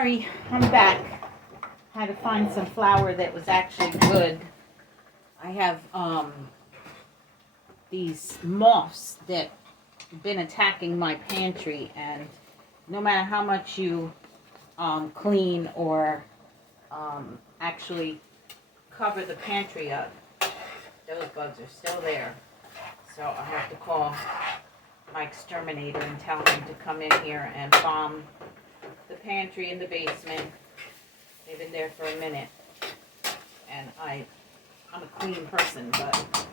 Sorry, I'm back. Had to find some flour that was actually good. I have these moths that have been attacking my pantry, and no matter how much you clean or actually cover the pantry up, those bugs are still there. So I have to call my exterminator and tell him to come in here and bomb the pantry in the basement. They've been there for a minute, and I'm a clean person, but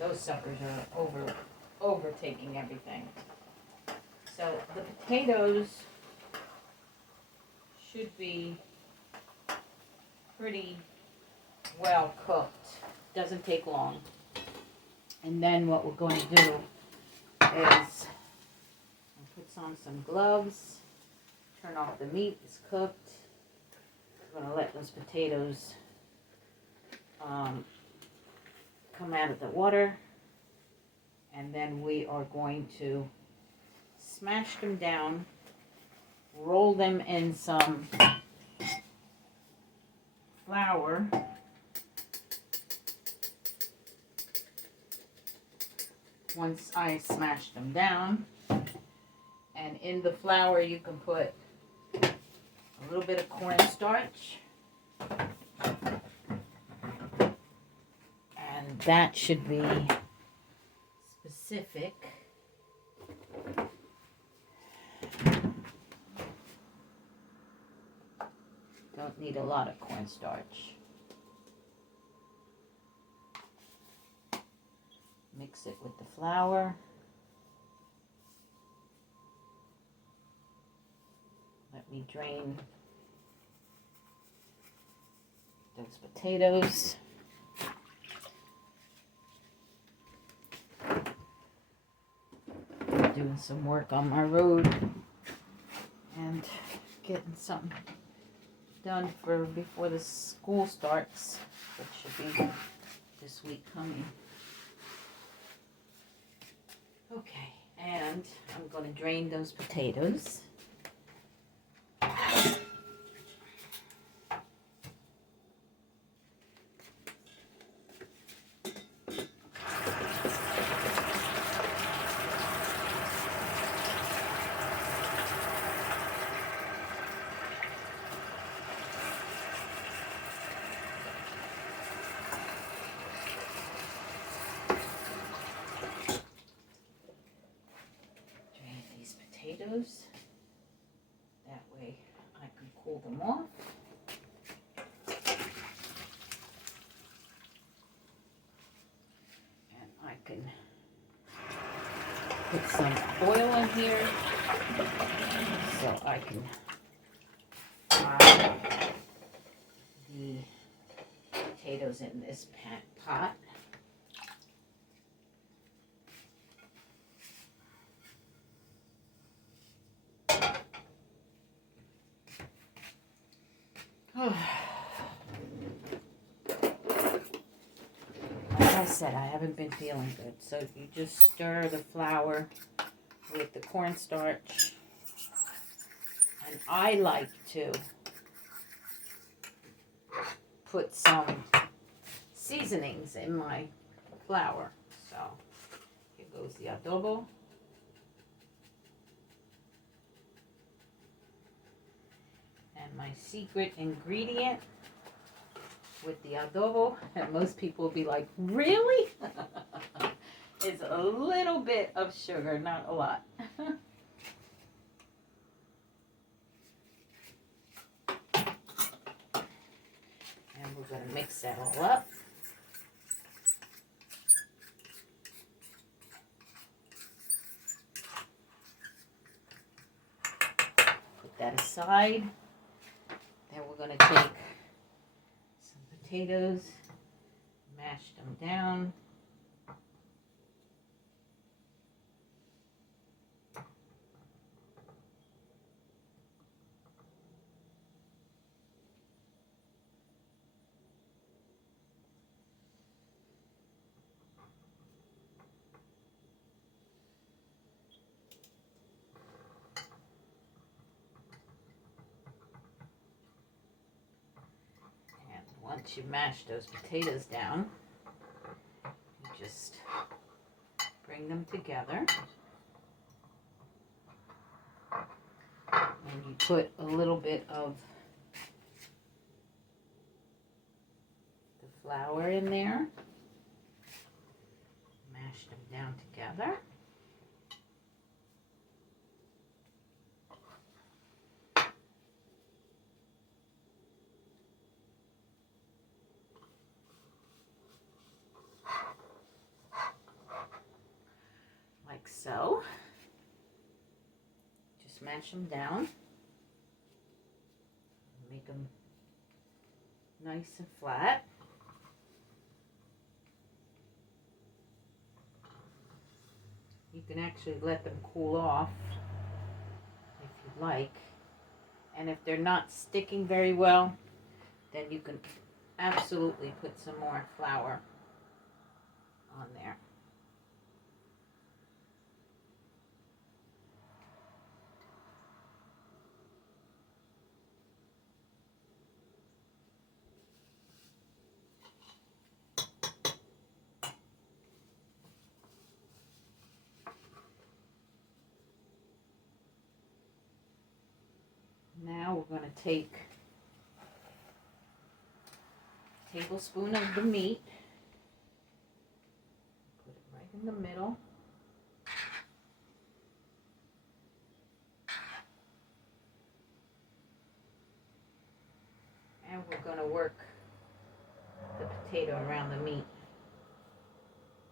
those suckers are overtaking everything. So the potatoes should be pretty well cooked. Doesn't take long. And then what we're going to do is put on some gloves, turn off the meat, it's cooked. I'm going to let those potatoes come out of the water, and then we are going to smash them down, roll them in some flour, once I smash them down. And in the flour you can put a little bit of cornstarch, and that should be specific. Don't need a lot of cornstarch. Mix it with the flour. Let me drain those potatoes. Doing some work on my road and getting something done for before the school starts, which should be this week coming. Okay, and I'm going to drain those potatoes. Potatoes. That way I can cool them off. And I can put some oil in here so I can fry the potatoes in this pot. Like I said, I haven't been feeling good, so you just stir the flour with the cornstarch, and I like to put some seasonings in my flour. So here goes the adobo. And my secret ingredient with the adobo, and most people will be like, really? It's a little bit of sugar, not a lot. And we're going to mix that all up. Put that aside. Then we're going to take some potatoes, mash them down. once you mash those potatoes down, you just bring them together. And you put a little bit of the flour in there. Mash them down together. Like so. Just mash them down. Make them nice and flat. You can actually let them cool off if you like. And if they're not sticking very well, then you can absolutely put some more flour on there. Now we're going to take a tablespoon of the meat, put it right in the middle. And we're going to work the potato around the meat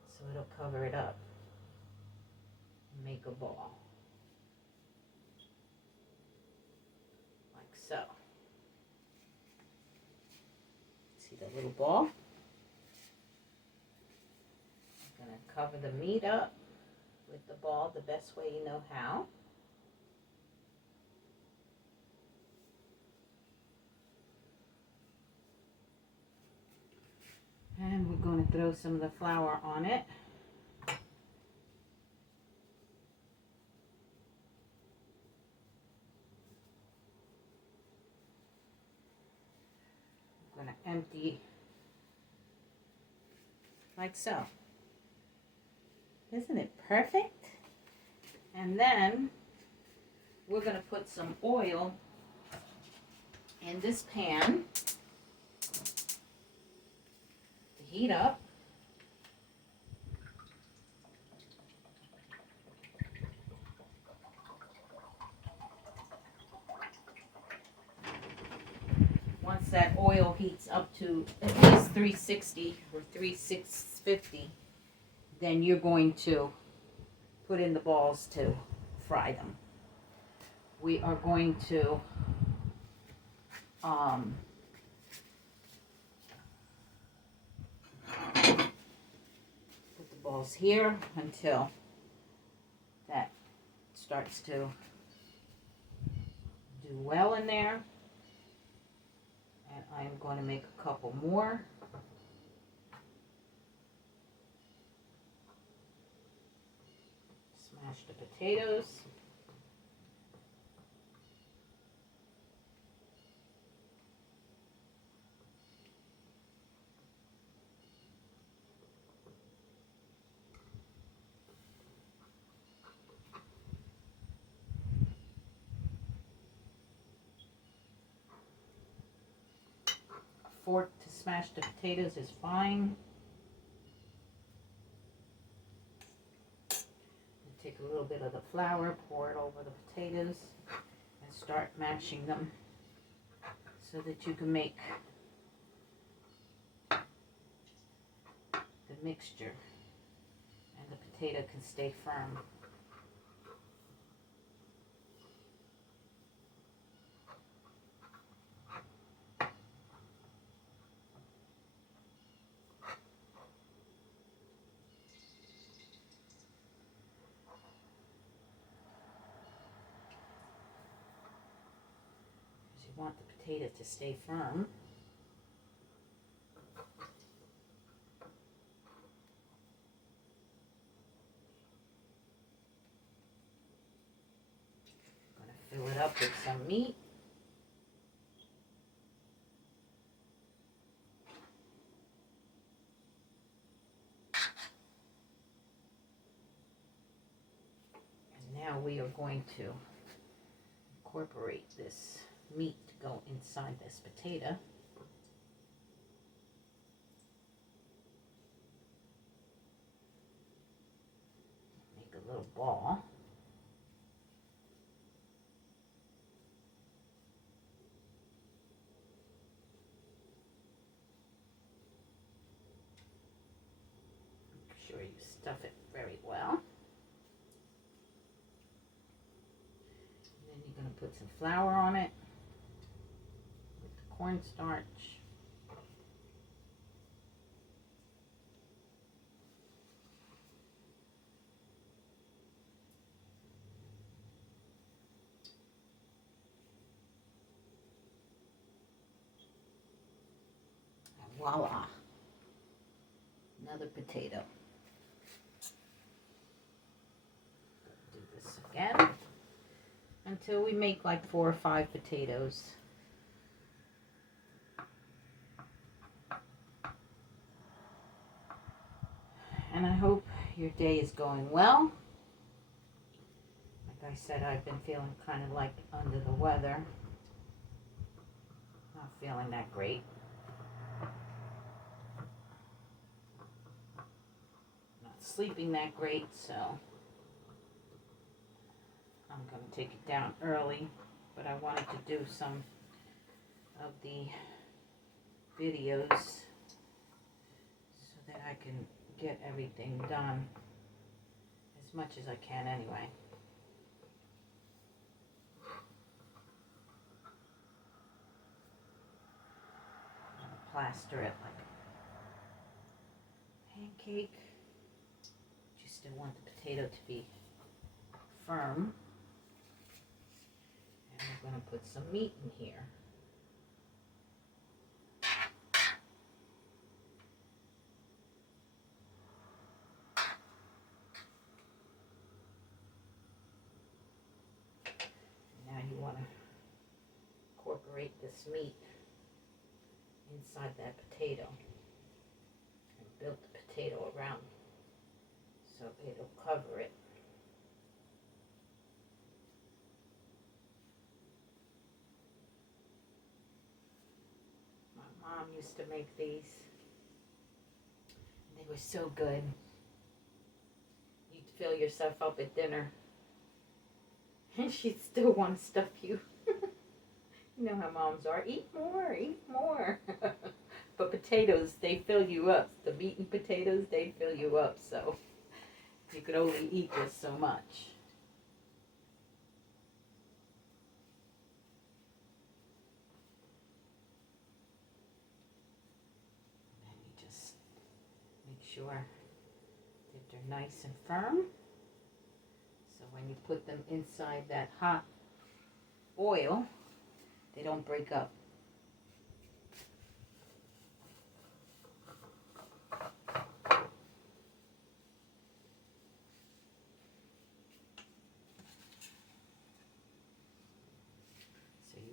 so it'll cover it up and make a ball. Like so. See the little ball? I'm going to cover the meat up with the ball the best way you know how. And we're going to throw some of the flour on it. I'm going to empty like so. Isn't it perfect? And then we're going to put some oil in this pan to heat up. Once that oil heats up to at least 360 or 650, then you're going to put in the balls to fry them. We are going to put the balls here until that starts to do well in there. And I'm going to make a couple more. Smash the potatoes. Fork to smash the potatoes is fine. Take a little bit of the flour, pour it over the potatoes, and start mashing them so that you can make the mixture and the potato can stay firm. You want the potato to stay firm. I'm going to fill it up with some meat. how we are going to incorporate this meat to go inside this potato. Make a little ball. Make sure you stuff it very well. And then you're going to put some flour on it with the cornstarch. Voila, another potato. Do this again until we make like 4 or 5 potatoes. And I hope your day is going well. Like I said, I've been feeling kind of like under the weather. Not feeling that great. Sleeping that great, so I'm going to take it down early, but I wanted to do some of the videos so that I can get everything done as much as I can anyway. I'm going to plaster it like a pancake. Still want the potato to be firm, and we're going to put some meat in here. Now you want to incorporate this meat inside that potato and build the potato around so it'll cover it. My mom used to make these. They were so good. You'd fill yourself up at dinner and she'd still want to stuff you. You know how moms are. Eat more, eat more. But potatoes, they fill you up. The meat and potatoes, they fill you up. So you could only eat just so much. And you just make sure that they're nice and firm. So when you put them inside that hot oil, they don't break up.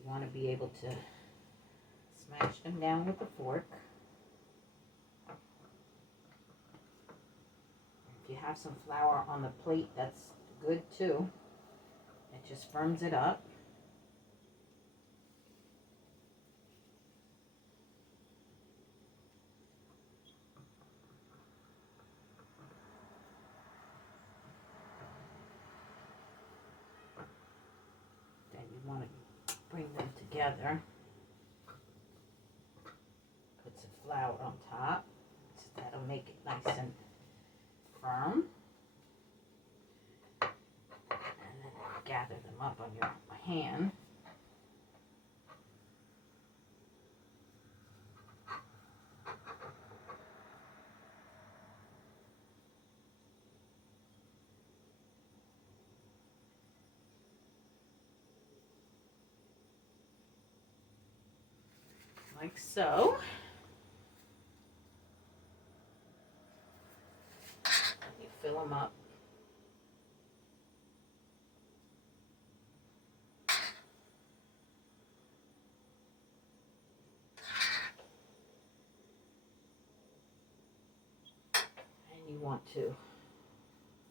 Want to be able to smash them down with a fork. If you have some flour on the plate, that's good too. It just firms it up. Then you want to bring them together. Put some flour on top, so that'll make it nice and firm. And then gather them up on your hand. Like so. And you fill them up. And you want to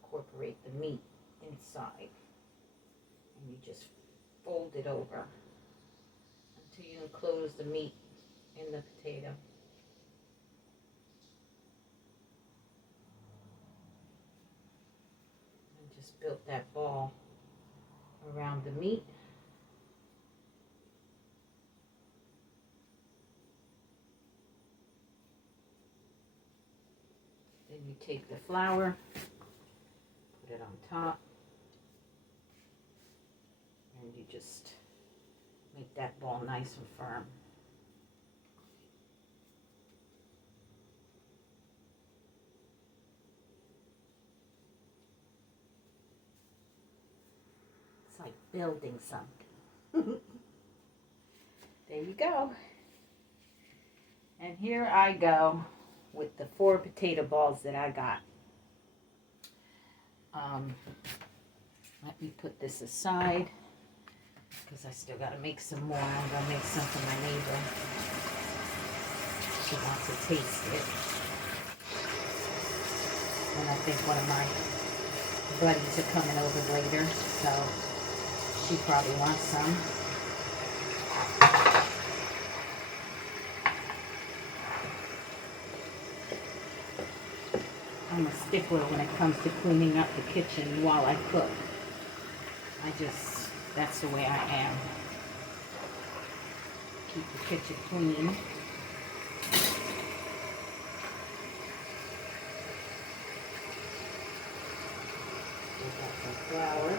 incorporate the meat inside. And you just fold it over until you enclose the meat in the potato. And just build that ball around the meat. Then you take the flour, put it on top, and you just make that ball nice and firm. It's like building something. There you go. And here I go with the 4 potato balls that I got. Let me put this aside because I still got to make some more. I'm going to make some for my neighbor. She wants to taste it. And I think one of my buddies are coming over later, so she probably wants some. I'm a stickler when it comes to cleaning up the kitchen while I cook. That's the way I am. Keep the kitchen clean. Got some flour.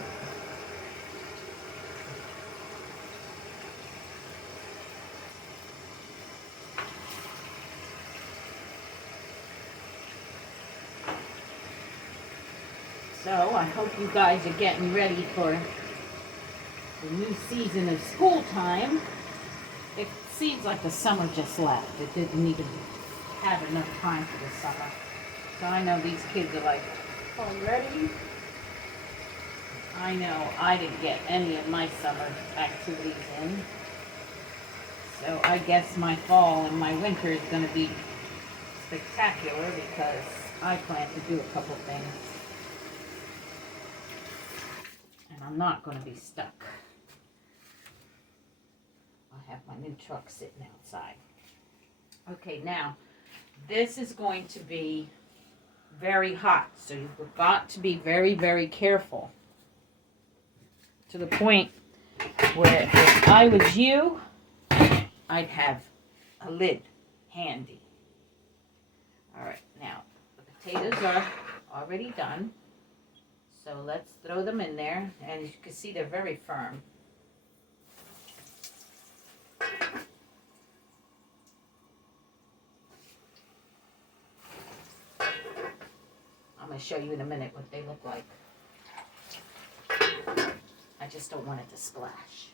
So I hope you guys are getting ready for the new season of school time. It seems like the summer just left. It didn't even have enough time for the summer. So I know these kids are like, already? I know I didn't get any of my summer activities in. So I guess my fall and my winter is going to be spectacular because I plan to do a couple things. And I'm not going to be stuck. I have my new truck sitting outside. Okay, now, this is going to be very hot, so you've got to be very, very careful. To the point where if I was you, I'd have a lid handy. All right, now, the potatoes are already done. So let's throw them in there, and as you can see, they're very firm. I'm going to show you in a minute what they look like. I just don't want it to splash.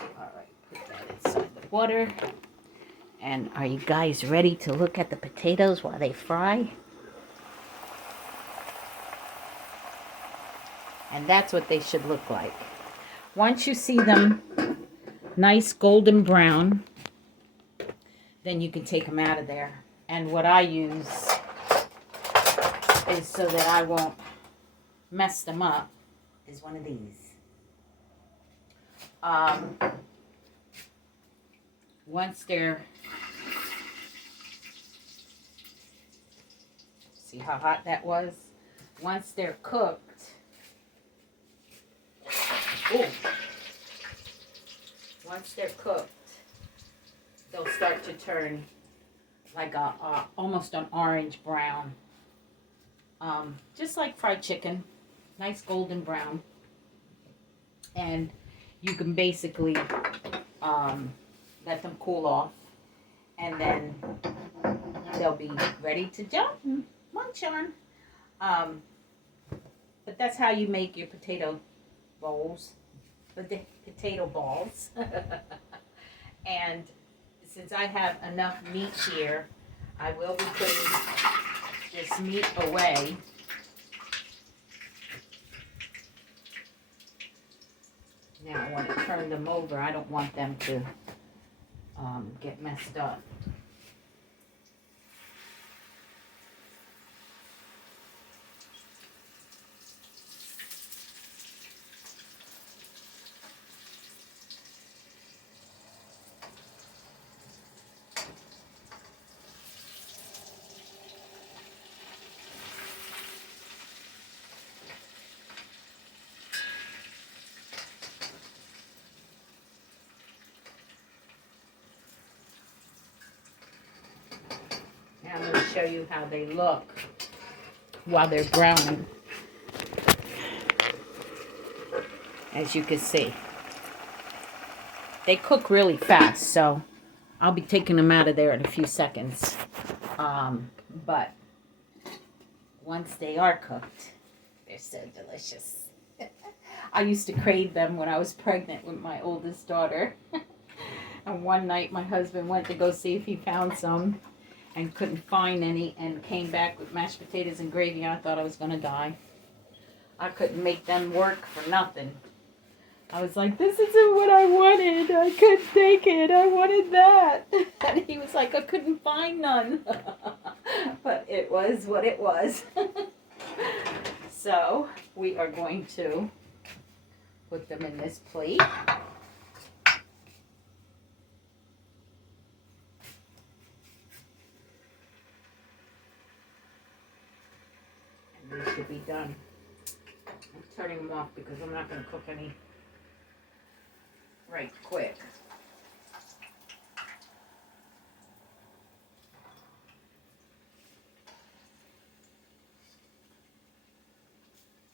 All right, put that inside the water. And are you guys ready to look at the potatoes while they fry? And that's what they should look like. Once you see them nice golden brown, then you can take them out of there. And what I use is so that I won't mess them up is one of these. Once they're, see how hot that was? Once they're cooked, once they're cooked, they'll start to turn like almost an orange brown. Just like fried chicken, nice golden brown. And you can basically let them cool off, and then they'll be ready to jump and munch on. But that's how you make your potato bowls, potato balls. And since I have enough meat here, I will be putting this meat away. Now I want to turn them over. I don't want them to get messed up. show you how they look while they're browning. As you can see, they cook really fast, so I'll be taking them out of there in a few seconds. But once they are cooked, they're so delicious. I used to crave them when I was pregnant with my oldest daughter. And one night my husband went to go see if he found some and couldn't find any, and came back with mashed potatoes and gravy. I thought I was going to die. I couldn't make them work for nothing. I was like, this isn't what I wanted. I couldn't take it. I wanted that. And he was like, I couldn't find none. But it was what it was. So we are going to put them in this plate. And they should be done. I'm turning them off because I'm not going to cook any right quick.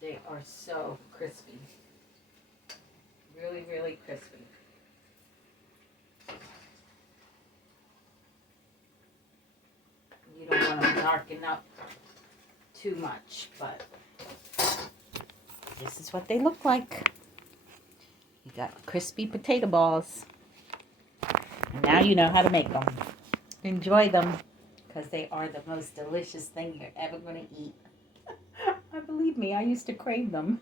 They are so crispy. Really, really crispy. You don't want to darken up too much, but this is what they look like. You got crispy potato balls. And now you know how to make them. Enjoy them, because they are the most delicious thing you're ever going to eat. Believe me, I used to crave them.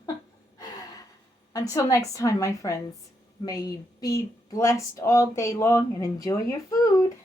Until next time, my friends, may you be blessed all day long and enjoy your food.